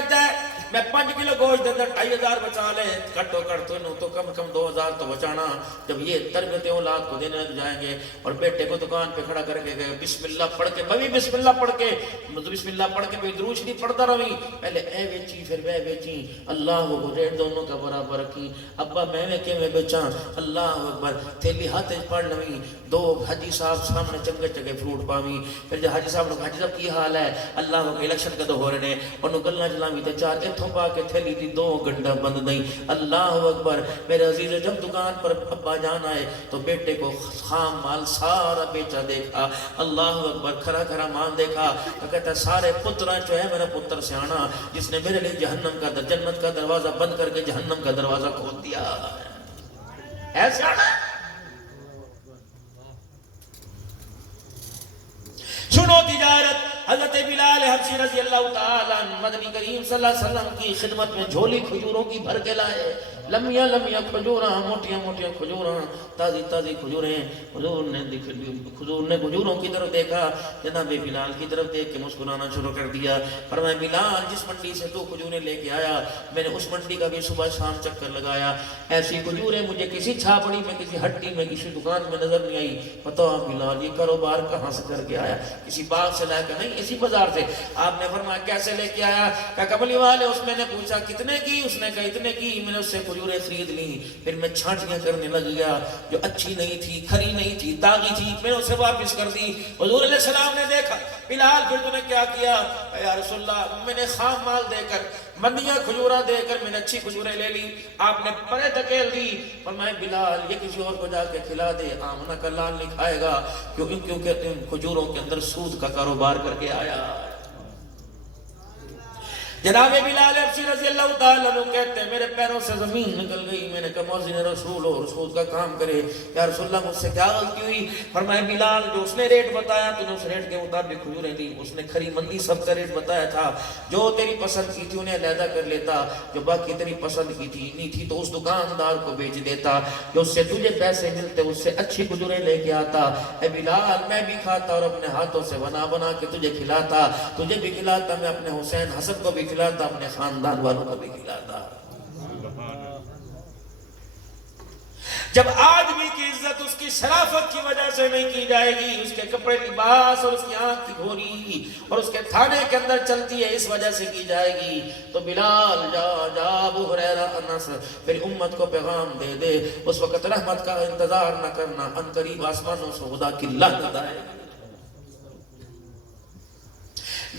کہتا ہے میں 5 کلو گوشت دے اندر 2500 بچا لے، کٹو کٹ تو کم کم 2000 تو بچانا۔ جب یہ تربیتیں اولاد کو دینے جائیں گے اور بیٹے کو دکان پہ کھڑا کر کے گئے بسم اللہ پڑھ کے، میں بھی بسم اللہ پڑھ کے بسم اللہ پڑھ کے بھی درود شریف پڑھتا رہی، پہلے اے بیچی پھر وہ بیچی، اللہ کو ریٹ دونوں کا برابر رکھی، ابا میں کے میں بیچاں، اللہ اکبر، تھیلی ہاتھ پڑھ لوی، 2 حاجی صاحب سامنے چنگے چنگے فروٹ پاوی، پھر جب حاجی صاحب نے حاجی صاحب کی حال ہے، اللہ کو الیکشن کدو ہو رہے ہیں اور گلاں چلاوی تے 4 اتھوں پا کے تھیلی دی 2 گھنٹہ بند نہیں، اللہ اکبر۔ میرے عزیز جب دکان پر ابا جان آئے تو بیٹے کو خام مال سارا بیچا دیکھا، اللہ اکبر، کھرا کھرا مال دیکھا تو کہتا ہے سارے پترہ جو ہے میرا پتر سیانا جس نے میرے لیے جہنم کا جنت کا دروازہ بند کر کے جہنم کا دروازہ کھول دیا ہے سیانا۔ سنو تجارت، حضرت بلال حبشی رضی اللہ تعالیٰ عنہ مدنی کریم صلی اللہ علیہ وسلم کی خدمت میں جھولی کھجوروں کی بھر کے لائے، لمیاں لمیاں کھجوراں، موٹیاں موٹیاں کھجوراں، تازی تازی کھجوریں۔ حضور نے کھجوروں کی طرف دیکھا، جناب بلال کی طرف دیکھ کے مسکرانا شروع کر دیا، فرمایا بلال جس منڈی سے تو کھجوریں لے کے آیا میں نے اس منڈی کا بھی صبح شام چکر لگایا، ایسی کھجوریں مجھے کسی چھاپڑی میں کسی ہٹی میں کسی دکان میں نظر نہیں آئی۔ بتاؤ بلال یہ کاروبار کہاں سے کر کے آیا؟ کسی باغ سے لائے کہ نہیں اسی بازار سے۔ آپ نے فرمایا کیسے لے کے آیا؟ کہ کملی والے اس میں نے پوچھا کتنے کی؟ اس نے کہا اتنے کی، میں نے اس سے کھجوریں خرید لی، پھر میں چھانٹیاں کرنے لگ گیا، جو اچھی نہیں تھی، کھری نہیں تھی، داغی تھی، میں نے اسے واپس کر دی۔ حضور علیہ السلام نے دیکھا بلال پھر تو نے کیا کیا؟ یا رسول اللہ میں نے خام مال دے کر منڈیاں کھجورہ دے کر میں نے اچھی کھجوریں لے لی، آپ نے پرے دھکیل دی، فرمایا بلال یہ کسی اور کو جا کے کھلا دے، آمنہ کا لال نہیں کھائے گا، کیونکہ ان کھجوروں کے اندر سود کا کاروبار کر کے آیا۔ جناب بلال حبشی رضی اللہ تعالیٰ عنہ کہتے ہیں میرے پیروں سے زمین نکل گئی، میں نے کہا مؤذن رسول ہو، رسول کا کام کرے، یا رسول اللہ مجھ سے کیا غلطی ہوئی؟ فرمایا بلال جو اس نے ریٹ بتایا تو نے اس ریٹ کے مطابق کھجوریں دی، اس نے کھری مندی سب کا ریٹ بتایا تھا، جو تیری پسند کی تھی انہیں علیحدہ کر لیتا، جو باقی تیری پسند کی تھی نہیں تھی تو اس دکاندار کو بیچ دیتا، جو اس سے تجھے پیسے ملتے اس سے اچھی کھجوریں لے کے آتا۔ اے بلال میں بھی کھاتا اور اپنے ہاتھوں سے بنا بنا کے تجھے کھلاتا، تجھے بھی کھلاتا، میں اپنے حسین حسن کو بھی کھلاتا، اپنے خاندان والوں کو بھی کھلاتا۔ جب آدمی کی عزت اس کی شرافت کی وجہ سے نہیں کی جائے گی، اس کے کپڑے لباس اور اس کی آنکھ کی گھوری اور اس کے تھانے کے اندر چلتی ہے اس وجہ سے کی جائے گی، تو بلال جا ابو ہریرہ انس پھر امت کو پیغام دے دے، اس وقت رحمت کا انتظار نہ کرنا، ان قریب آسمانوں سے خدا کی لعنت آئے گی۔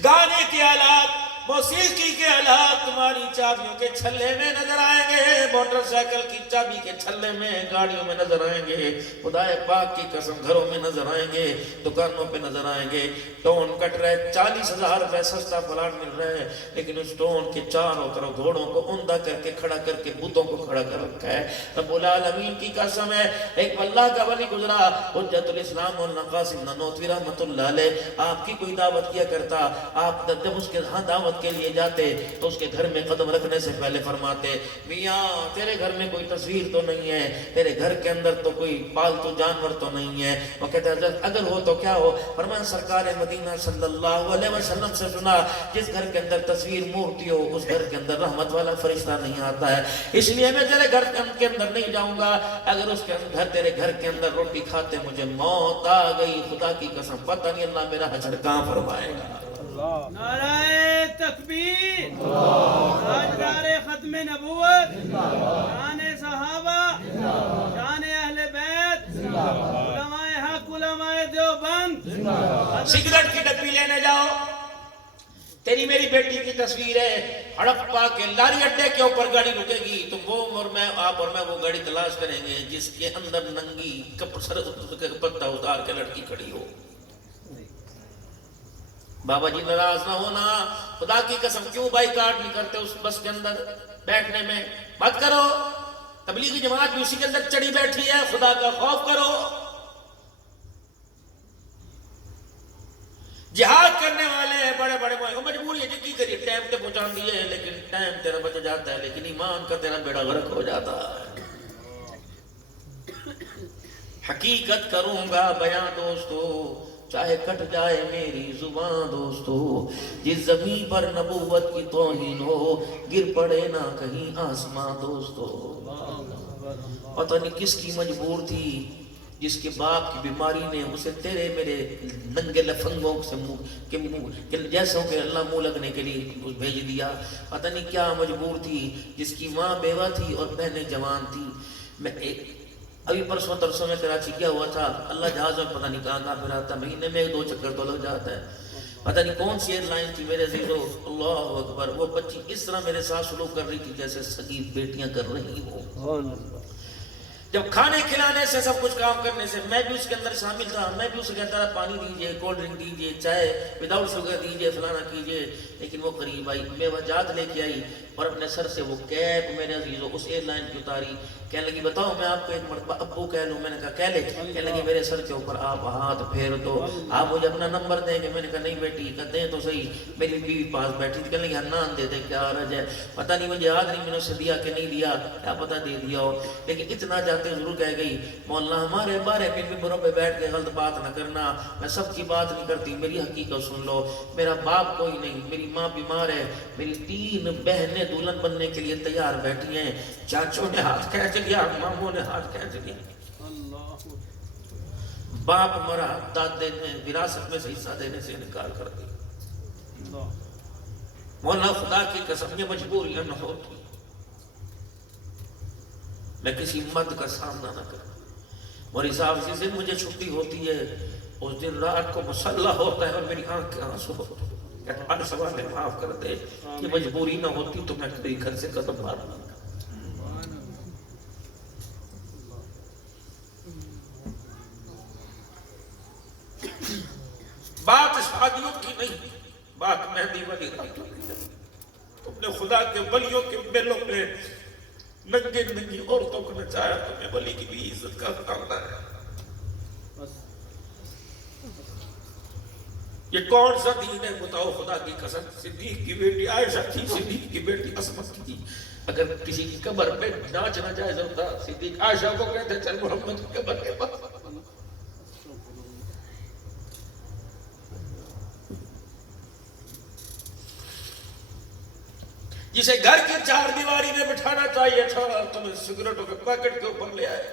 گانے کے آلات، موسیقی کے آلات تمہاری چابیوں کے چھلے میں نظر آئیں گے، موٹر سائیکل کی چابی کے چھلے میں گاڑیوں میں نظر آئیں گے، خدا پاک کی قسم گھروں میں نظر آئیں گے، دکانوں پہ نظر آئیں گے۔ ٹون کٹ رہے، 40,000 روپے سستا پلاٹ مل رہا ہے، لیکن اس ٹون کے چاروں طرف گھوڑوں کو اوندا کر کے کھڑا کر کے بتوں کو کھڑا کر رکھا ہے۔ رب العالمین کی قسم ہے، ایک اللہ کا ولی گزرا حجت الاسلام مولانا قاسم نانوتوی رحمۃ اللہ علیہ، آپ کی کوئی دعوت کیا کرتا، آپ جب اس کے ہاں دعوت کے لیے جاتے تو اس کے گھر میں قدم رکھنے سے پہلے فرماتے میاں تیرے گھر میں کوئی تصویر تو نہیں ہے، تیرے گھر کے اندر تو کوئی پالتو جانور تو نہیں ہے؟ وہ کہتے ہیں حضرت اگر ہو تو کیا ہو؟ فرمایا سرکار مدینہ صلی اللہ علیہ وسلم سے سنا جس گھر کے اندر تصویر مورتی ہو اس گھر کے اندر رحمت والا فرشتہ نہیں آتا ہے، اس لیے میں تیرے گھر کے اندر نہیں جاؤں گا، اگر اس کے اندر تیرے گھر کے اندر روٹی کھاتے مجھے موت آ گئی، خدا کی قسم پتہ نہیں اللہ میرا حشر کہاں فرمائے گا۔ نعرہ تکبیر، تاجدار ختم نبوت، شان صحابہ، شان اہل بیت، علماء حق، علماء دیوبند۔ سگریٹ کی ڈبی لینے جاؤ، تیری میری بیٹی کی تصویر ہے، ہڑپا کے لاری اڈے کے اوپر گاڑی رکے گی تو وہ اور میں آپ اور میں وہ گاڑی تلاش کریں گے جس کے اندر ننگی پتہ اتار کے لڑکی کھڑی ہو۔ بابا جی ناراض نہ ہونا، خدا کی قسم کیوں بائی کارڈ نہیں کرتے اس بس کے اندر بیٹھنے میں؟ مت کرو، تبلیغی جماعت بھی اسی کے اندر چڑی بیٹھی ہے، خدا کا خوف کرو۔ جہاد کرنے والے بڑے بڑے مجبوری ہے جی کی کریے، ٹائم تے پہنچا دیے لیکن ٹائم تیرا بچ جاتا ہے، لیکن ایمان کا تیرا بیڑا غرق ہو جاتا ہے۔ حقیقت کروں گا بیان دوستو، چاہے کٹ جائے میری زبان دوستو، جس زمین پر نبوت کی توہین ہو گر پڑے نہ کہیں آسمان دوستو۔ پتہ نہیں کس کی مجبور تھی جس کے باپ کی بیماری نے اسے تیرے میرے ننگے لفنگوں سے جیسوں کہ اللہ منہ لگنے کے لیے بھیج دیا۔ پتہ نہیں کیا مجبور تھی جس کی ماں بیوہ تھی اور بہنیں جوان تھی۔ میں ابھی ترسوں میں کراچی کیا ہوا تھا، اللہ جہاز میں پتہ نہیں کہاں پھر آتا، مہینے میں 1-2 چکر تو لگ جاتا ہے۔ پتہ نہیں کون سی ایئر لائن تھی میرے عزیزو، اللہ اکبر، وہ بچی اس طرح میرے ساتھ سلوک کر رہی تھی جیسے سگی بیٹیاں کر رہی ہوں۔ جب کھانے کھلانے سے سب کچھ کام کرنے سے میں بھی اس کے اندر شامل تھا، میں بھی اسے کہتا رہا پانی دیجئے، کولڈ ڈرنک دیجئے، چائے وداؤٹ شوگر دیجئے، فلانا کیجئے، لیکن وہ قریب آئی، میوہ جات لے کے آئی اور اپنے سر سے وہ کیپ میرے عزیزو اس ایئر لائن کی اتاری، کہنے لگی بتاؤ میں آپ کو ایک مرتبہ ابو کہہ لوں؟ میں نے کہا کہہ لے۔ کہنے لگی میرے سر کے اوپر آپ ہاتھ پھیر دو، آپ مجھے اپنا نمبر دیں گے؟ میں نے کہا نہیں بیٹی، کہ دیں تو صحیح، میری بیوی پاس بیٹھی تھی، کہنے لگی ہنان دے دے، کیا عرض ہے؟ پتہ نہیں مجھے یاد نہیں میں نے اسے دیا کہ نہیں دیا، کیا پتہ دے دیا ہو، لیکن اتنا جاتے ضرور کہہ گئی مولانا ہمارے بارے میں ممبروں پہ بیٹھ کے غلط بات نہ کرنا، میں سب کی بات نہیں کرتی، میری حقیقت سن لو، میرا باپ کوئی نہیں، میری ماں بیمار ہے، میری 3 بہنیں دلہن بننے کے لیے تیار بیٹھی ہیں، چاچوں نے ہاتھ کھینچ لیا، ماموں نے ہاتھ کھینچ لیا، باپ مرا، دادے نے وراثت میں سے حصہ دینے سے انکار کر دیا۔ مولانا خدا کی قسم یہ مجبوریاں نہ ہوتی، میں کسی مرد کا سامنا نہ کرتا، موری صاحب جس دن مجھے چھٹی ہوتی ہے اس دن رات کو مسلح ہوتا ہے اور میری آنکھ کے آنسو ہوتے ہیں، کہتا ہر سوال میں معاف کر دے، یہ مجبوری نہ ہوتی تو میں کبھی گھر سے قدم مار نہ کرتا۔ بات شادیوں کی نہیں، بات مہندی والی راتوں کی ہے۔ تم نے خدا کے ولیوں کے میلوں میں ننگے ننگی عورتوں کو نچایا، تمہیں ولی کی بھی عزت کا خطرہ ہے۔ یہ کون سا دین ہے بتاؤ خدا کی قسم؟ صدیق کی بیٹی عائشہ تھی، صدیق کی بیٹی عصمت تھی، اگر کسی کی قبر پہ ناچنا جائز ہوتا صدیق عائشہ کو کہتے چل محمد کی قبر کے پاس۔ جسے گھر کی 4 دیواری میں بٹھانا چاہیے تھا تمہیں سگریٹوں کے پیکٹ کے اوپر لے آئے۔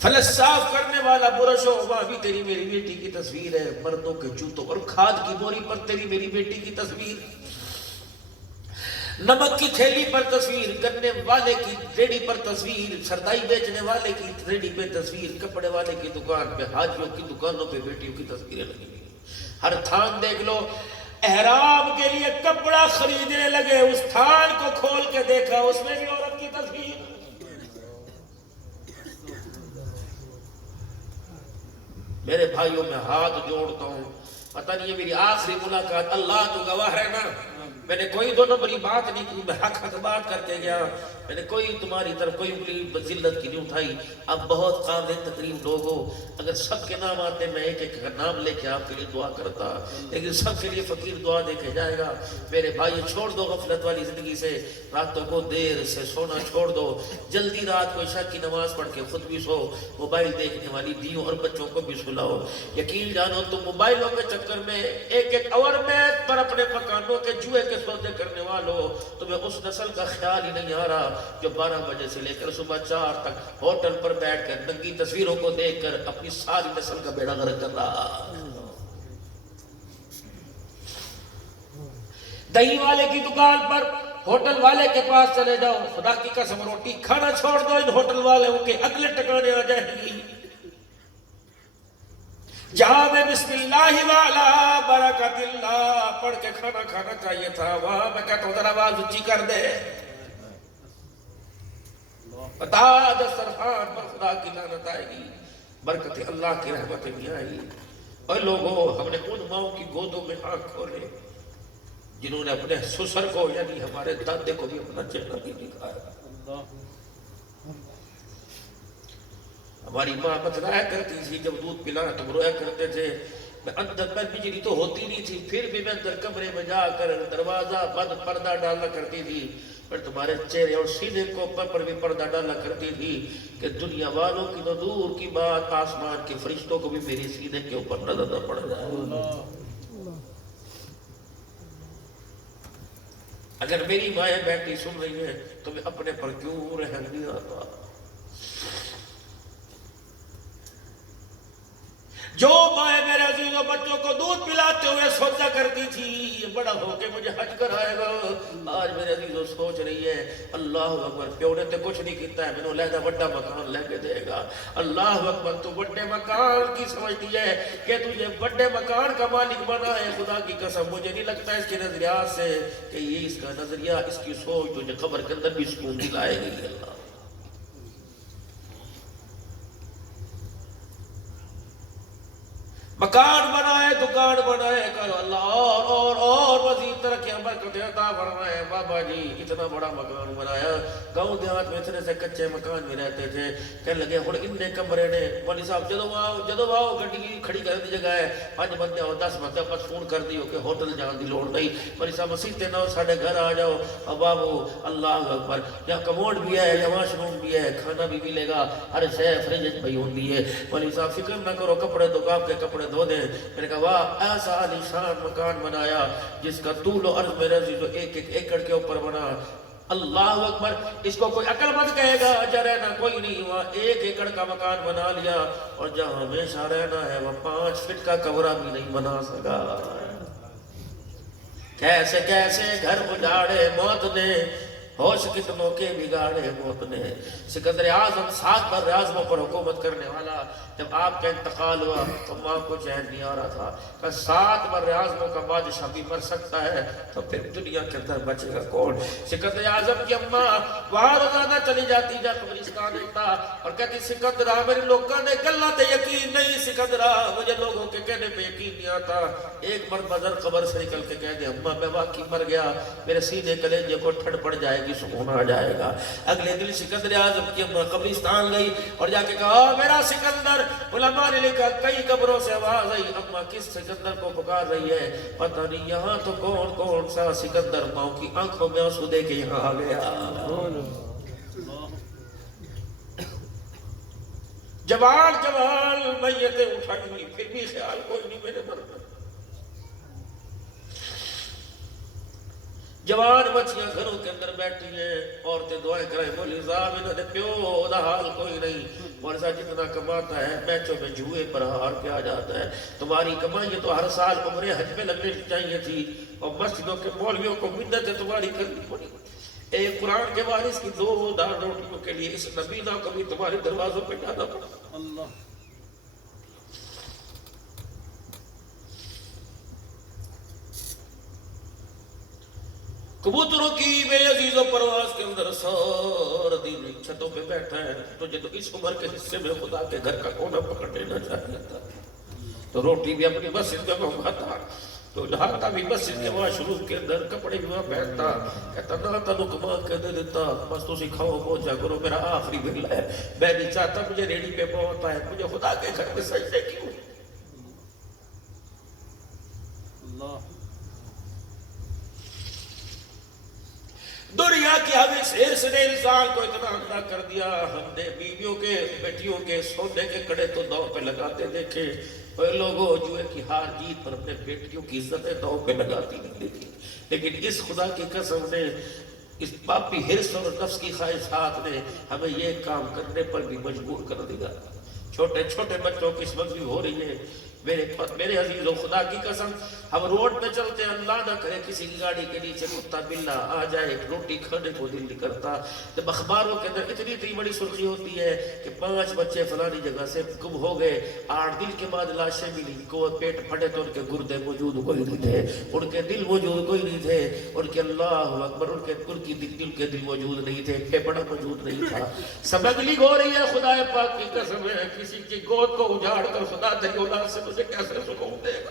فلس صاف کرنے والا برش ہو، وہاں بھی تیری میری بیٹی کی تصویر ہے، مردوں کے جوتوں اور کھاد کی بوری پر تیری میری بیٹی کی تصویر، نمک کی تھیلی پر تصویر، گنے والے کی ریڑھی پر تصویر، سردائی بیچنے والے کی ریڑھی پہ تصویر، کپڑے والے کی دکان پہ، حاجیوں کی دکانوں پہ بیٹیوں کی تصویریں لگی ہوئی، ہر تھان دیکھ لو، احرام کے لیے کپڑا خریدنے لگے، اس تھان کو کھول کے دیکھا اس میں بھی عورت کی تصویر۔ میرے بھائیوں میں ہاتھ جوڑتا ہوں، پتہ نہیں یہ میری آخری ملاقات، اللہ تو گواہ ہے نا، میں نے کوئی 2 نمبری بات نہیں کی، میں حق بات کر کے گیا، میں نے کوئی تمہاری طرف کوئی انگلی ذلت کی نہیں اٹھائی۔ اب بہت قابل تقریب لوگ ہو، اگر سب کے نام آتے میں ایک ایک نام لے کے آپ کے لیے دعا کرتا، لیکن سب کے لیے فقیر دعا دے کے جائے گا۔ میرے بھائی چھوڑ دو غفلت والی زندگی سے، راتوں کو دیر سے سونا چھوڑ دو، جلدی رات کو عشاء کی نماز پڑھ کے خود بھی سو، موبائل دیکھنے والی بیویوں اور بچوں کو بھی سلاؤ۔ یقین جانو تم موبائلوں کے چکر میں ایک ایک اور میچ پر اپنے مکانوں کے جوئے کے سودے کرنے والوں، تمہیں اس نسل کا خیال ہی نہیں آ رہا جو 12 بجے سے لے کر صبح 4 تک ہوٹل پر بیٹھ کر ننگی تصویروں کو دیکھ کر اپنی ساری نسل کا بیڑا غرق کر رہا۔ دہی والے کی دکان پر، ہوٹل والے کے پاس چلے جاؤ، خدا کی قسم روٹی کھانا چھوڑ دو، ان ہوٹل والوں کے اگلے ٹکانے آ جائیں گی۔ جہاں میں بسم اللہ والا برکت اللہ پڑھ کے کھانا کھانا چاہیے تھا، وہاں میں کہتا ہوں ذرا آواز اونچی کر دے، بتا دسترخوان پر خدا کی لعنت آئے گی، برکت اللہ کی رحمتیں بھی آئے گی۔ اور لوگوں، ہم نے ان ماؤں کی گودوں میں آنکھ کھولے جنہوں نے اپنے سسر کو یعنی ہمارے دادے کو بھی اپنا چہرہ نہیں دکھایا۔ ہماری ماں بتلایا کرتی تھی جب دودھ پلانا تم رویا کرتے تھے میں اندر میں بجلی تو ہوتی نہیں تھی، پھر بھی میں اندر کمرے میں جا کر دروازہ بند پردہ ڈالا کرتی تھی، پر تمہارے چہرے اور سینے کو پر بھی پردہ ڈالا کرتی تھی کہ دنیا والوں کی تو دور کی بات، آسمان کے فرشتوں کو بھی میری سینے کے اوپر نظر نہ پڑ جائے۔ اگر میری مائیں بیٹھی سن رہی ہیں تو میں اپنے پر کیوں رحم نہیں آتا؟ جو مائیں میرے عزیزوں بچوں کو دودھ پلاتے ہوئے سوچا کرتی تھی یہ بڑا ہو کے مجھے حج کرائے گا، آج میرے عزیزوں سوچ رہی ہے اللہ اکبر پیو نے تے کچھ نہیں کیتا ہے، میں نے لہذا بڑا مکان لے کے دے گا۔ اللہ اکبر، تو بڑے مکان کی سمجھتی ہے کہ تجھے بڑے مکان کا مالک بنا ہے، خدا کی قسم مجھے نہیں لگتا اس کے نظریات سے کہ یہ اس کا نظریہ، اس کی سوچ تجھے قبر کے اندر بھی سکون دلائے گی۔ اللہ مکان بنائے، دکان بنائے، کرو اللہ اور مزید ترقیاں برکتیں عطا فرمائے۔ بابا جی اتنا بڑا مکان بنایا، گاؤں دیہات میں اتنے سے کچے مکان میں رہتے تھے، کہنے لگے ہن اتنے کمرے نے، مولوی صاحب جدو آؤ گڈی کھڑی کر دی جگہ ہے 5 بندے ہو 10 بندے بس فون کر دیو کہ ہوٹل جان دی لوڑ نہیں، مولوی صاحب مسیتے نہ ساڈے گھر آ جاؤ۔ اب بابو اللہ اکبر، یہاں کموڈ بھی ہے، یہاں واش روم بھی ہے، کھانا بھی ملے گا، ہر شے فریج میں پئی ہوندی ہے۔ مولوی صاحب فکر نہ کرو، کپڑے دھو آپ کے کپڑے دھو دیں۔ میں نے کہا واہ، ایسا عالی شان مکان بنایا جس کا طول و عرض میرے عزیزو 1 ایکڑ کے اوپر بنا۔ اللہ اکبر، اس کو کوئی عقل مت کہے گا جا رہنا کوئی نہیں ہوا، 1 ایکڑ کا مکان بنا لیا، اور جہاں ہمیشہ رہنا ہے وہ 5 فٹ کا کمرہ بھی نہیں بنا سکا۔ کیسے کیسے گھر اجاڑے موت نے، ہوش کتنوں کے بگاڑے موت نے۔ سکندر اعظم 7 بر اعظموں پر حکومت کرنے والا، جب آپ کا انتقال ہوا تو ماں کو چین نہیں آ رہا تھا کہ 7 بر اعظموں کا بادشاہ بھی مر سکتا ہے تو پھر دنیا کے اندر بچے گا کون؟ سکندر اعظم کی اماں وہاں روزانہ چلی جاتی جا قبرستان تھا اور کہتی سکندرا میرے لوگوں نے گلہ تے یقین نہیں، سکندرا مجھے لوگوں کے کہنے پہ یقین نہیں آتا۔ ایک مرد بزر قبر سے نکل کے کہہ دے اماں میں واقعی مر گیا، میرے سینے کلیجے کو ٹھنڈ پڑ جائے گی، سکون آ جائے گا۔ اگلے دن سکندر اعظم کی اماں قبرستان گئی اور جا کے کہا میرا سکندر، علماء نے لکھا کئی قبروں سے آواز آئی، اماں کس سکندر کو پکار رہی ہے؟ پتہ نہیں، یہاں تو کون سا سکندر ماں کی آنکھوں میں آنسو دے کے یہاں آ گیا۔ جوان میتیں اٹھائی ہوئی، پھر بھی خیال کوئی نہیں میرے مرد۔ جوان بچیاں گھروں کے اندر بیٹھی ہیں، عورتیں دعائیں کریں مولوی صاحب انہوں نے پیو دا حال کوئی نہیں، مولوی صاحب جتنا کماتا ہے میچوں میں جوئے پر ہار کے آ جاتا ہے، تمہاری کمائی تو ہر سال عمرے حج میں لگنے چاہیے تھی، اور مسجدوں کے مولویوں کو منتیں تمہاری کرنی پڑی۔ ایک قرآن کے وارث کی 2 دار روٹیوں کے لیے اس نبینا کو بھی تمہارے دروازوں پہ جانا پڑا۔ اللہ کبوتروں کی میرے عزیز و پرواز کے اندر سارا دن چھتوں پہ بیٹھا ہے، تو جب اس عمر کے حصے میں خدا کے گھر کا کونا پکڑ لینا چاہتا تھا، تو روٹی بھی اپنی مسجد میں منگاتا، تو نہاتا بھی مسجد کے واش روم کے اندر، کپڑے بھی وہاں پہنتا، کہتا نہ تنو کما کے دے دیتا، بس تو سکھاؤ پہنچا کرو، میرا آخری بل ہے، میں نہیں چاہتا مجھے ریڑی پہ پہنچتا ہے، مجھے خدا کے گھر میں سجدے کیوں؟ اللہ دنیا کی حوث نے انسان کو اتنا اندھا کر دیا، ہم نے بیویوں کے بیٹیوں کے سونے کے کڑے تو دو پہ لگاتے دیکھے، اور لوگوں جوئے کی ہار جیت پر اپنے بیٹیوں کی عزتیں دو پہ لگاتی نہیں دیکھی، لیکن اس خدا کی قسم نے، اس پاپی حرص اور نفس کی خواہشات نے ہمیں یہ کام کرنے پر بھی مجبور کر دیا۔ چھوٹے چھوٹے بچوں کی اس وقت بھی ہو رہی ہے۔ میرے عزیزوں خدا کی قسم، ہم روڈ پہ چلتے ہیں، اللہ نہ کرے کسی کی گاڑی کے نیچے کتا بلا آ جائے، روٹی کھانے کو دل نہیں کرتا، جب اخباروں کے اندر اتنی بڑی سرخی ہوتی ہے کہ 5 بچے فلانی جگہ سے گم ہو گئے، 8 دن کے بعد لاشیں ملی، کو پیٹ پھٹے تو ان کے گردے موجود کوئی نہیں تھے، ان کے دل موجود کوئی نہیں تھے، ان کے اللہ اکبر ان کے دل موجود نہیں تھے، پھیپڑا موجود نہیں تھا۔ سمگلی ہو رہی ہے، خدا پاک کی قسم ہے، کسی کی گود کو اجاڑ کر خدا تیری اولاد سے مجھے کیسے سکون دے گا؟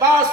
5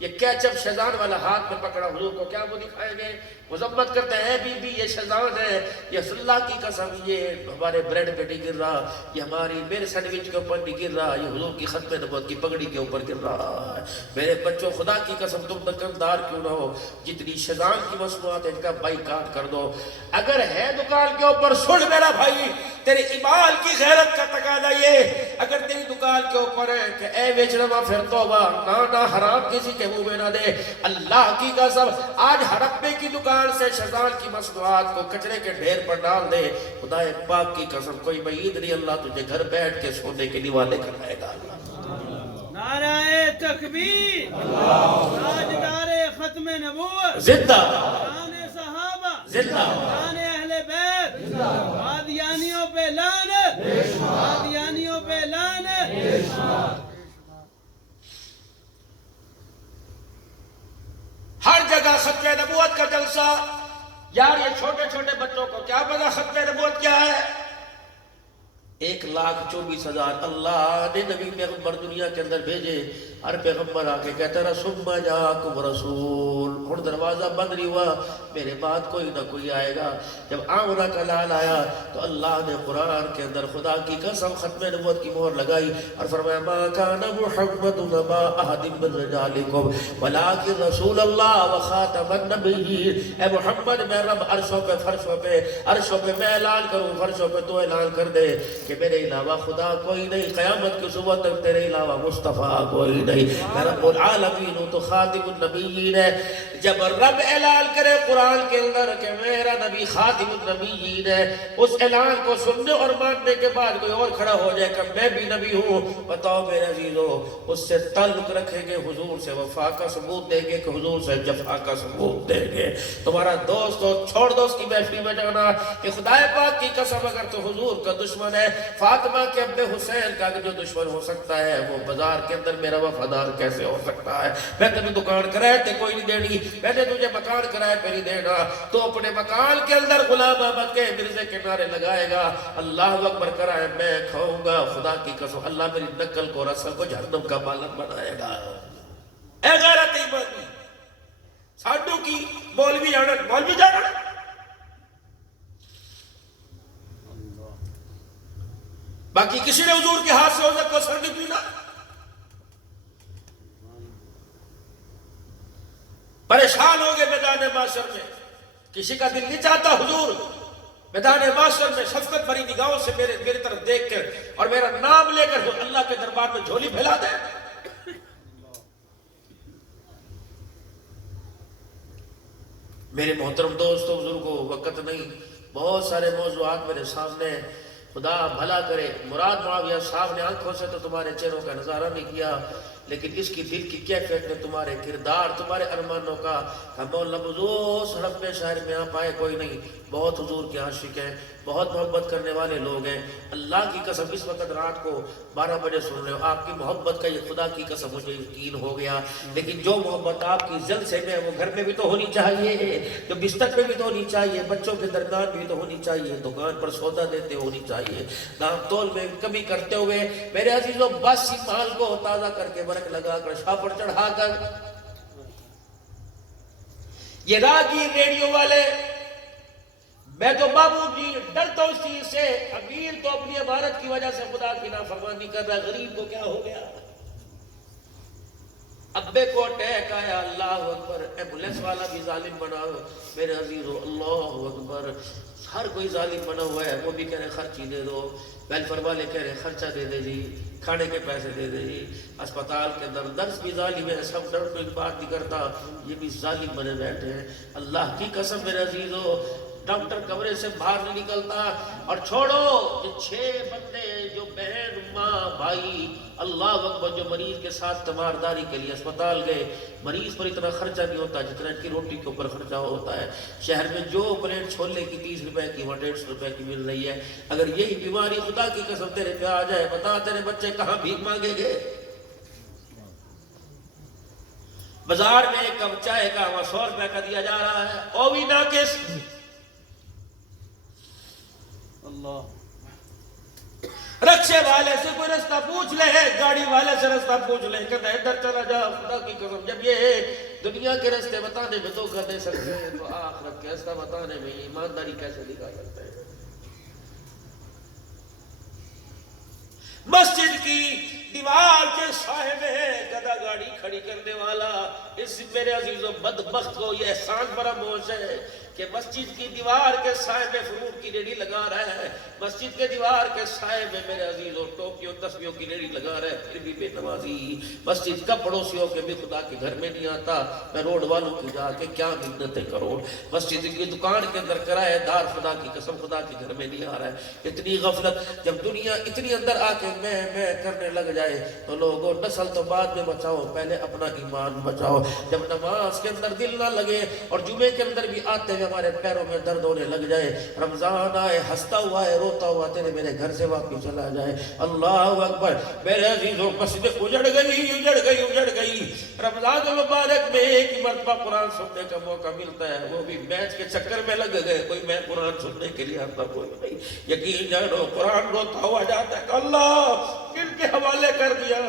یہ کیچپ شیزان والا ہاتھ میں پکڑا، حضور کو کیا وہ دکھائیں گے؟ مذمت کرتے ہیں بی بی یہ شیزان ہے، یہ اللہ کی قسم یہ ہمارے بریڈ پہ نہیں گر رہا، یہ ہماری میرے سینڈوچ کے اوپر نہیں گر رہا، یہ حضور کی ختم نبوت کی پگڑی کے اوپر گر رہا ہے۔ میرے بچوں خدا کی قسم تم دکاندار کیوں نہ ہو، جتنی شیزان کی مصنوعات ان کا بائیکاٹ کر دو۔ اگر ہے دکان کے اوپر سن میرا بھائی، تیرے ایمان کی غیرت کا تقاضا یہ، اگر تیری دکان کے اوپر ہے کہ اے بیچنا پھر توبہ، نہ حرام کسی کے منہ میں نہ دے۔ اللہ کی قسم آج ہڑپے کی دکان سے شیطان کی مصنوعات کو کچرے کے ڈھیر پر ڈال دے، خدا پاک کی قسم کوئی بعید نہیں، اللہ تجھے گھر بیٹھ کے سونے کے نیوالے کروائے گا۔ نعرہ تکبیر، تاجدار ختم نبوت زندہ شان صحابہ، زندہ شان اہل بیت، قادیانیوں پہ لعنت، قادیانیوں پہ لعنت۔ ہر جگہ ختم نبوت کا جلسہ۔ یار یہ چھوٹے چھوٹے بچوں کو کیا پتا ختم نبوت کیا ہے؟ 1,24,000 اللہ نے نبی پیغمبر دنیا کے اندر بھیجے، ہر پیغمبر آکے کہتا رہا ثم جاءکم رسول، اور دروازہ بند نہیں ہوا، میرے بعد کوئی نہ کوئی آئے گا۔ جب آمنہ کا لال آیا تو اللہ نے قرآن کے اندر خدا کی قسم ختم نبوت کی مہر لگائی اور فرمایا ما کان محمد نبا احد من رجالکم ولکن رسول اللہ وخاتم النبیین۔ اے محمد میں رب عرشوں پہ فرشوں پہ عرشوں پہ میں اعلان کروں، فرشوں پہ تو اعلان کر دے کہ میرے علاوہ خدا کوئی نہیں، قیامت کی صبح تک تیرے علاوہ مصطفیٰ کوئی نہیں، میں رب العالمین ہوں تو خاتم النبیین ہے۔ جب رب اعلان کرے قرآن کے اندر کہ میرا نبی خاتم النبیین ہے، اس اعلان کو سننے اور ماننے کے بعد کوئی اور کھڑا ہو جائے کہ میں بھی نبی ہوں، بتاؤ میرے عزیزو اس سے تعلق رکھیں گے، حضور سے وفا کا ثبوت دیں گے کہ حضور سے جفا کا ثبوت دیں گے؟ تمہارا دوست ہو چھوڑ دو اس کی محفل میں جانا کہ خدا پاک کی قسم اگر تو حضور کا دشمن ہے، فاطمہ کے ابن حسین کا جو دشمن ہو سکتا ہے وہ بازار کے اندر میرا وفادار کیسے ہو سکتا ہے؟ میں تمہیں دکان کرائے تے کوئی نہیں دینی، میں نے تجھے مکان کرائے پہ نہیں دینا، تو اپنے مکان کے اندر غلام احمد کے مرزے کے نعرے لگائے گا، اللہ اکبر کرائے میں کھاؤں گا، خدا کی قسم اللہ میری نقل کو رسل کو جہنم کا بالن بنائے گا۔ اے غیرت ایمانی ساڈو کی مولوی جانا باقی کسی نے حضور کے ہاتھ سے عزت کو سر نہیں پینا، پریشان ہو گئے میدان معاشر میں، کسی کا دل نہیں چاہتا حضور میدان معاشر میں شفقت بھری نگاہوں سے میری طرف دیکھ کر اور میرا نام لے کر اللہ کے دربار میں جھولی پھیلا دے۔ میرے محترم دوستو بزرگوں، وقت نہیں، بہت سارے موضوعات میرے سامنے، خدا بھلا کرے۔ مراد معاویہ صاحب نے آنکھوں سے تو تمہارے چہروں کا نظارہ نہیں کیا، لیکن اس کی دل کی کیفیت نے تمہارے کردار، تمہارے ارمانوں کا مولا بزرگ سڑک پہ شہر میں آپ آئے کوئی نہیں، بہت حضور کے عاشق ہیں، بہت محبت کرنے والے لوگ ہیں۔ اللہ کی قسم اس وقت رات کو 12 بجے سن رہے ہو، آپ کی محبت کا یہ خدا کی قسم مجھے یقین ہو گیا، لیکن جو محبت آپ کی جلسے میں وہ گھر میں بھی تو ہونی چاہیے، جو بستر پہ بھی تو ہونی چاہیے، بچوں کے درمیان بھی تو ہونی چاہیے، دکان پر سودا دیتے ہونی چاہیے، نام تول میں کمی کرتے ہوئے میرے عزیزوں باسی مال کو تازہ کر کے برک لگا کر شاہ پر چڑھا کر یہ راگیر ریڈیو والے، میں تو بابو جی ڈرتا ہوں اس چیز سے، امیر تو اپنی عبادت کی وجہ سے خدا کی نافرمانی کر رہا ہے، غریب کو کیا ہو گیا؟ ابے کو اٹیک آیا، اللہ اکبر، ایمبولینس والا بھی ظالم بنا ہو، میرے عزیزو اللہ اکبر، ہر کوئی ظالم بنا ہوا ہے، وہ بھی کہہ رہے خرچی دے دو، ویلفیئر والے کہہ رہے خرچہ دے دے جی، کھانے کے پیسے دے دے جی، اسپتال کے اندر نرس بھی ظالم ہے، سب ڈر کوئی بات نہیں کرتا، یہ بھی ظالم بنے بیٹھے ہیں۔ اللہ کی قسم میرے عزیزو، ڈاکٹر کمرے سے باہر نہیں نکلتا، اور چھوڑو یہ 6 بندے جو بہن ماں بھائی اللہ اکبر جو مریض کے ساتھ تمارداری کے لیے اسپتال گئے، مریض پر اتنا خرچہ نہیں ہوتا جتنا ان کی روٹی کے اوپر خرچہ ہوتا ہے۔ شہر میں جو پلیٹ چھولے کی 30 روپے کی 150 روپے کی مل رہی ہے، اگر یہی بیماری خدا کی قسم تیرے پہ آ جائے، بتا تیرے بچے کہاں بھیک مانگیں گے؟ بازار میں ایک کپ چائے کا 100 روپے کا دیا جا رہا ہے، او بھی ناقص۔ رکشے والے سے کوئی رستہ پوچھ لے، گاڑی والے سے رستہ پوچھ لے، کہتا ہے ادھر چلا جا، خدا کی قسم جب یہ دنیا کے راستے بتانے میں دھوکہ دے سکتے ہیں تو آخرت کے رستہ بتانے میں ایمانداری کیسے دکھا سکتے ہیں؟ مسجد کی دیوار کے سائے میں گدا گاڑی کھڑی کرنے والا اس میرے عزیزوں بدبخت کو یہ احسان فراموش ہے کہ مسجد کی دیوار کے سائے میں فروٹ کی ریڑھی لگا رہا ہے، مسجد کے دیوار کے سائے میں میرے عزیزوں ٹوپیوں تسبیحوں کی ریڑھی لگا رہا ہے، پھر بھی بے نمازی۔ مسجد کا پڑوسیوں کے بھی خدا کے گھر میں نہیں آتا، میں روڈ والوں کی جا کے کیا منتیں کروں، مسجد کی دکان کے اندر کرایہ دار خدا کی قسم خدا کے گھر میں نہیں آ رہا ہے۔ اتنی غفلت، جب دنیا اتنی اندر آ کے میں کرنے لگ جائے تو لوگوں نسل تو بعد میں بچاؤ، پہلے اپنا ایمان بچاؤ۔ جب نماز کے اندر دل نہ لگے اور جمعے کے اندر بھی آتے ہوئے ہمارے پیروں میں درد ہونے لگ جائے، رمضان آئے ہنستا ہوا ہے روتا ہوا تیرے میرے گھر سے واپس چلا جائے، اللہ اکبر۔ میرے عزیزوں مسجد اجڑ گئی۔ رمضان المبارک میں ایک ہی مرتبہ قرآن سننے کا موقع ملتا ہے، وہ بھی میچ کے چکر میں لگ گئے، کوئی میں قرآن سننے کے لیے آتا کوئی نہیں۔ یقین جانو قرآن روتا ہوا جاتا ہے کہ اللہ ان کے حوالے کر دیا،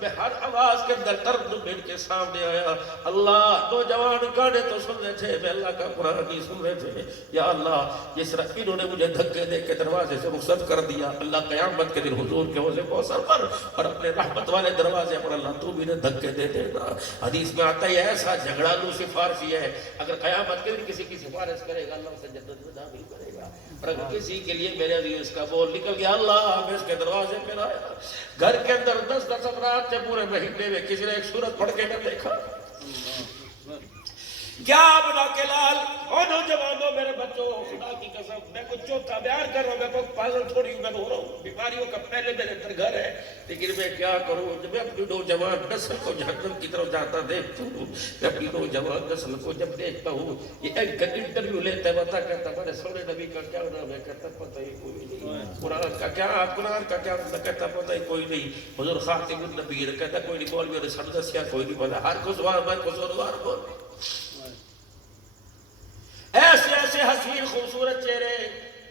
میں ہر آواز کے اندر ترنم ان کے سامنے آیا، اللہ نوجوان گانے تو سن رہے تھے، میں اللہ کا قرآن نہیں سن رہے تھے، یا اللہ جس طرح انہوں نے مجھے دھکے دے کے دروازے سے رخصت کر دیا، اللہ قیامت کے دن حضور کے حوض کوثر پر اور اپنے رحمت والے دروازے پر اللہ تو بھی نے دھکے دے دینا۔ حدیث میں آتا ہے ایسا جھگڑالو سفارشی ہے، اگر قیامت کے دن کسی کی سفارش کرے گا اللہ اسے جنت میں داخل کرے گا، اور اگر کسی کے لیے میرے عزیز اس کا بول نکل گیا اللہ میں اس کے دروازے پہ لایا۔ گھر کے اندر 10 افراد سے پورے مہینے میں کسی نے ایک سورت پڑھ کے نہ دیکھا، کیا بنا کے لال اور نوجوانوں میرے بچوں خدا کی قسم میں کچھ چوتھا بیان کر رہا ہوں، میں کوئی پاگل تھوڑی میں ہو رہا ہوں، بیماریوں کا پہلے میرے اندر گھر ہے، لیکن میں کیا کروں جب میں اپنی نوجوان نسل کو جہنم کی طرف جاتا دیکھتا ہوں، میں اپنی نوجوان نسل کو جب دیکھتا ہوں یہ ایک انٹرویو لیتا ہے بتا کہتا ہمارے سونے نبی کا کیا نام ہے، کہتا پتہ ہی کوئی نہیں، قرآن کا کیا کہتا پتہ ہی کوئی نہیں، حضور خاتم النبی کہتا کوئی نہیں، مولوی نے سب دسیا کوئی نہیں پتا، ہر کو سوار میں کو سوار بول۔ ایسے ایسے حسین خوبصورت چہرے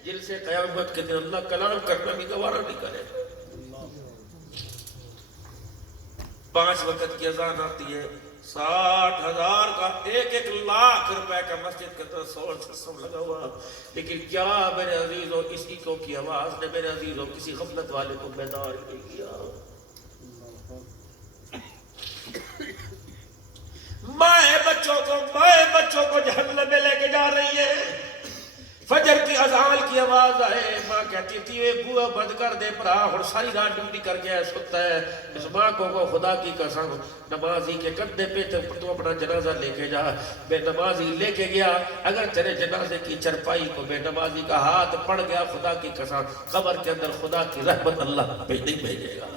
جن سے قیامت کے دن اللہ کلام کرنا بھی گوارا نہیں کرے۔ 5 وقت کی اذان آتی ہے، 60,000 کا 1 لاکھ روپے کا مسجد کے اندر سول سسٹم لگا ہوا، لیکن کیا میرے عزیزوں اس ایکو کی آواز نے میرے عزیزوں کسی غفلت والے کو بیدار نہیں کیا۔ مائیں بچوں کو جہنم میں لے کے جا رہی ہے، فجر کی اذان کی آواز آئے، ماں کہتی تھی اے بوئے بند کر دے پرا، اور ساری رات ڈیوٹی کر کے سکتا ہے، اس ماں کو خدا کی قسم نمازی کے کندھے پہ تو اپنا جنازہ لے کے جا، بے نمازی لے کے گیا، اگر تیرے جنازے کی چرپائی کو بے نمازی کا ہاتھ پڑ گیا خدا کی قسم قبر کے اندر خدا کی رحمت اللہ نہیں بھیجے گا۔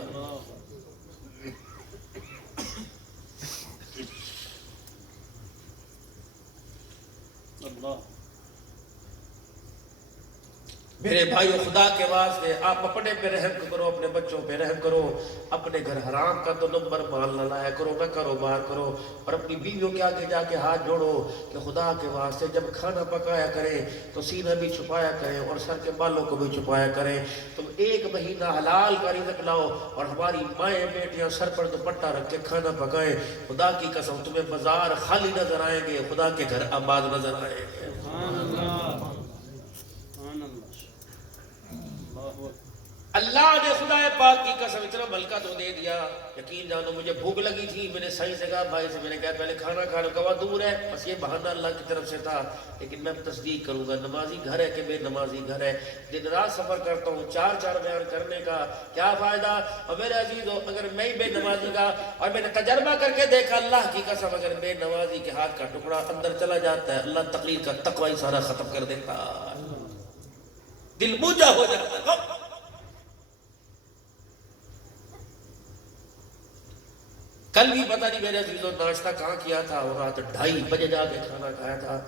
میرے بھائیو خدا کے واسطے آپ اپنے پہ رحم کرو، اپنے بچوں پہ رحم کرو، اپنے گھر حرام کا تو نمبر مال نہ لایا کرو، نہ کاروبار کرو، اور اپنی بیویوں کے آگے جا کے ہاتھ جوڑو کہ خدا کے واسطے جب کھانا پکایا کریں تو سینہ بھی چھپایا کریں اور سر کے بالوں کو بھی چھپایا کریں، تم 1 مہینہ حلال کا رزق لاؤ اور ہماری مائیں بیٹیاں سر پر دوپٹہ رکھ کے کھانا پکائیں، خدا کی قسم تمہیں بازار خالی نظر آئیں گے، خدا کے گھر آباد نظر آئیں گے۔ اللہ نے خدا پاک کی قسم اتنا ملکہ تو دے دیا، یقین جانو مجھے بھوک لگی تھی، میں نے صحیح سے کہا بھائی سے، میں نے کہا پہلے کھانا کھانا کہا دور ہے، بس یہ بہانہ اللہ کی طرف سے تھا، لیکن میں تصدیق کروں گا نمازی گھر ہے کہ بے نمازی گھر ہے، دن رات سفر کرتا ہوں 4 بیان کرنے کا کیا فائدہ، اور میرے عزیزو اگر میں بے نمازی کا، اور میں نے تجربہ کر کے دیکھا اللہ کی قسم اگر بے نمازی کے ہاتھ کا ٹکڑا اندر چلا جاتا ہے اللہ تقریر کا تقوی ہی سارا ختم کر دیتا، دل بوجھا ہو جاتا ہے۔ کل بھی پتہ نہیں میرے عزیزوں ناشتہ کہاں کیا تھا، اور رات 2:30 بجے جا کے کھانا کھایا تھا،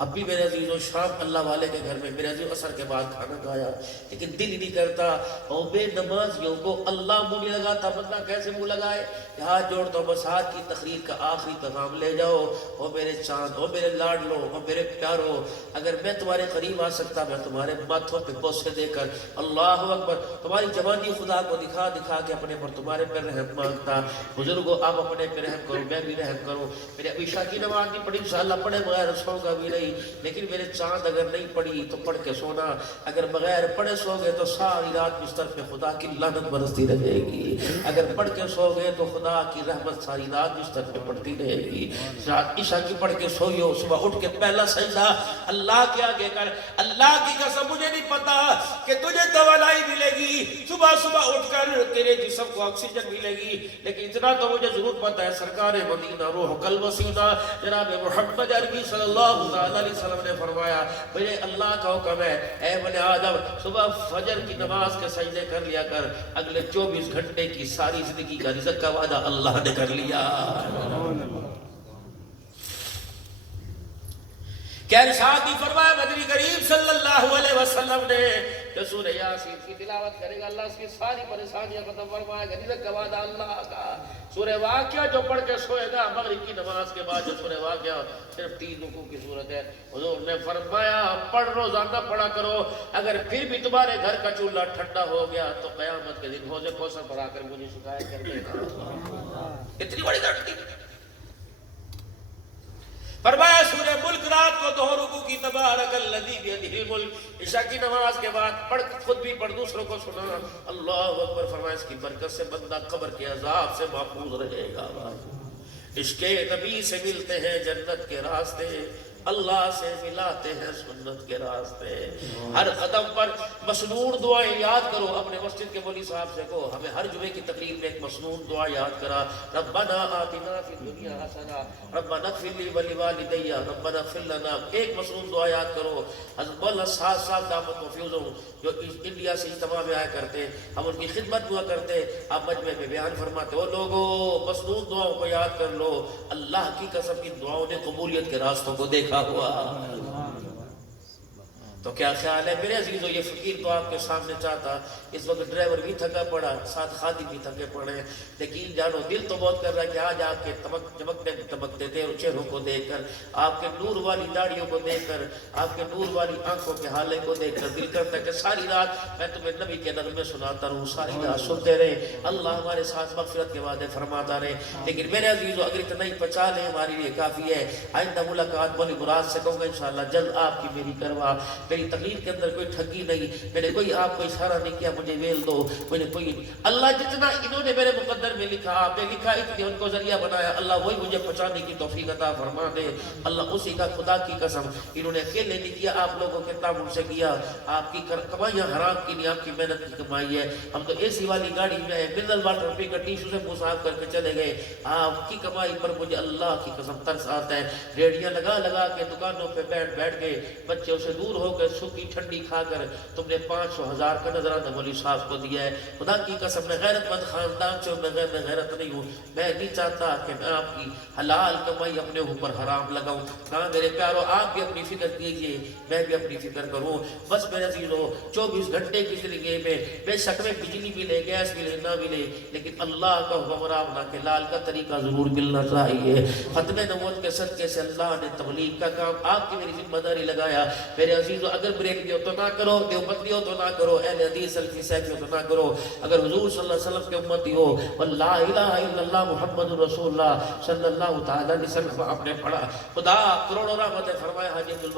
اب بھی میرے عزیزو شام اللہ والے کے گھر میں میرے عزیز عصر کے بعد کھانا کھایا لیکن دل ہی نہیں کرتا، اور بے نمازیوں کو اللہ منہ نہیں لگاتا، بندہ کیسے منہ لگائے؟ ہاتھ جوڑتا ہوں، بس آج کی تقریر کا آخری پیغام لے جاؤ، او میرے چاند، او میرے لاڈلو، او میرے پیارو، اگر میں تمہارے قریب آ سکتا میں تمہارے ماتھوں پہ بوسے دے کر اللہ اکبر تمہاری جوانی خدا کو دکھا دکھا کے اپنے پر تمہارے پر رحم مانگتا۔ بزرگوں آپ اپنے پہ رحم کرو، میں بھی رحم کروں۔ میرے ابھی عشاء کی نماز نہیں پڑھی انشاءاللہ پڑھے بغیر سو گا بھی نہیں، لیکن میرے چاند اگر نہیں پڑھی تو پڑھ کے سونا، اگر بغیر پڑھے سو گئے تو ساری رات بستر پہ خدا کی لعنت برستی رہے گی، اگر پڑھ کے سو گئے تو خدا کی رحمت ساری رات بستر پہ پڑتی رہے گی۔ رات عشاء کی پڑھ کے سوئیو، صبح اٹھ کے پہلا سجدہ اللہ کے آگے کر، اللہ کی قسم مجھے نہیں پتا کہ تجھے دوائی ملے گی، صبح صبح اٹھ کر تیرے جسم کو آکسیجن ملے گی، لیکن اتنا تو مجھے ضرور پتا ہے سرکار مدینہ روح قلب وسیدہ جناب محمد عربی صلی اللہ علیہ وسلم نے فرمایا میرے اللہ کا حکم ہے اے بنی آدم صبح فجر کی نماز کے سجدے کر لیا کر، اگلے 24 گھنٹے کی ساری زندگی کا رزق کا وعدہ اللہ نے کر لیا۔ کیا ارشاد بھی فرمایا نبی کریم صلی اللہ علیہ وسلم نے کہ سورہ یاسین کی تلاوت کرے گا اللہ اس کی ساری پریشانیاں ختم فرمائے گا، رزق کا وعدہ اللہ کا۔ سورہ واقعہ جو پڑھ کے سوئے گا مغرب کی نماز کے بعد، جو سورہ واقعہ صرف 3 رکوع کی صورت ہے، حضور نے فرمایا پڑھ روزانہ پڑھا کرو، اگر پھر بھی تمہارے گھر کا چولہا ٹھنڈا ہو گیا تو قیامت کے دن حوض کوثر پر آ کر مجھے شکایت کر دینا۔ اتنی بڑی گھٹتی فرمایا سورہ ملک رات کو 2 رکوع کی تبارک الذی بیدہ الملک، عشاء کی نماز کے بعد پڑھ، خود بھی پڑھ دوسروں کو سنا، اللہ اکبر فرمایا اس کی برکت سے بندہ قبر کے عذاب سے محفوظ رہے گا۔ عشق نبی سے ملتے ہیں جنت کے راستے، اللہ سے ملاتے ہیں سنت کے راستے، ہر قدم پر مسنون دعائیں یاد کرو۔ اپنے مسجد کے مولوی صاحب سے کہو ہمیں ہر جمعے کی تقریر میں ایک مسنون دعا یاد کرا، ربنا آتنا فی الدنیا حسنہ ربنا اغفر لی ولوالدی ربنا اغفر لنا، ایک مسنون دعا یاد کرو۔ حضرت مولانا صاحب دعوت و فیوزوں جو انڈیا سے اجتماع میں آیا کرتے، ہم ان کی خدمت دعا کرتے، آپ مجمع میں بیان فرماتے ہو لوگوں مسنون دعاؤں کو یاد کر لو، اللہ کی قسم ان دعاؤں نے قبولیت کے راستوں کو دیکھا ہوا۔ تو کیا خیال ہے میرے عزیزو، یہ فقیر تو آپ کے سامنے چاہتا، اس وقت ڈرائیور بھی تھکا پڑا، ساتھ خادم بھی تھکے پڑے، لیکن جانو دل تو بہت کر رہا ہے کہ آج آپ کے چمکتے چہروں کو دیکھ کر، آپ کے نور والی داڑھیوں کو دیکھ کر، آپ کے نور والی آنکھوں کے حالے کو دیکھ کر دل کرتا ہے کہ ساری رات میں تمہیں نبی کے نغمے سناتا رہوں، ساری رات سنتے رہے، اللہ ہمارے ساتھ مغفرت کے وعدے فرماتا رہے۔ لیکن میرے عزیزو اگر اتنا ہی پچا لیں ہمارے لیے کافی ہے، آئندہ ملاقات بولی مراد سے کہوں گا انشاءاللہ جلد آپ کی میری کروا، میری تقریر کے اندر کوئی ٹھگی نہیں، میں نے کوئی آپ کو اشارہ نہیں کیا مجھے ویل دو، میں نے کوئی اللہ جتنا انہوں نے میرے مقدر میں لکھا، آپ نے لکھا اتنے ان کو ذریعہ بنایا، اللہ وہی مجھے پہنچانے کی توفیق عطا فرما دے، اللہ اسی کا خدا کی قسم انہوں نے اکیلے نہیں کیا، آپ لوگوں کے تعاون سے کیا، آپ کی کمائیاں حرام کی نہیں، آپ کی محنت کی کمائی ہے، ہم تو اے سی والی گاڑی میں منرل واٹر پی کر ٹیشو سے منہ صاف کر کے چلے گئے، آپ کی کمائی پر مجھے اللہ کی قسم ترس آتا ہے، ریڑیاں لگا لگا کے دکانوں پہ بیٹھ گئے، بچے اسے دور ہو کے سکی ٹھنڈی کھا کر تم نے 500,000 کا نظرانہ مولوی صاحب کو دیا ہے، خدا کی قسم میں غیرت مند خاندان سے میں غیرت نہیں ہوں، میں نہیں چاہتا کہ میں آپ کی حلال کمائی اپنے اوپر حرام لگاؤں، کہاں میرے پیارو آپ بھی اپنی فکر کیجئے، میں بھی اپنی فکر کروں، بس میرے عزیزو 24 گھنٹے کی زندگی میں بے شک میں بجلی ملے گیس ملے نہ ملے، لیکن اللہ کا حکم رابنا کے لال کا طریقہ ضرور ملنا چاہیے۔ ختم نبوت کے صدقے سے اللہ نے تبلیغ کا کام آپ کی میری ذمہ داری لگایا، میرے عزیزو اگر بریک دیو تو نہ کرو، دیوبندی ہو تو نہ کرو، اہل حدیث سلفی سیفی ہو تو نہ کرو، اگر حضور صلی اللہ علیہ وسلم کے امتی ہو واللہ الہ الا اللہ محمد رسول اللہ صلی اللہ تعالی علیہ وسلم آپ نے پڑھا، خدا کروڑوں رحمتیں فرمائے حاجی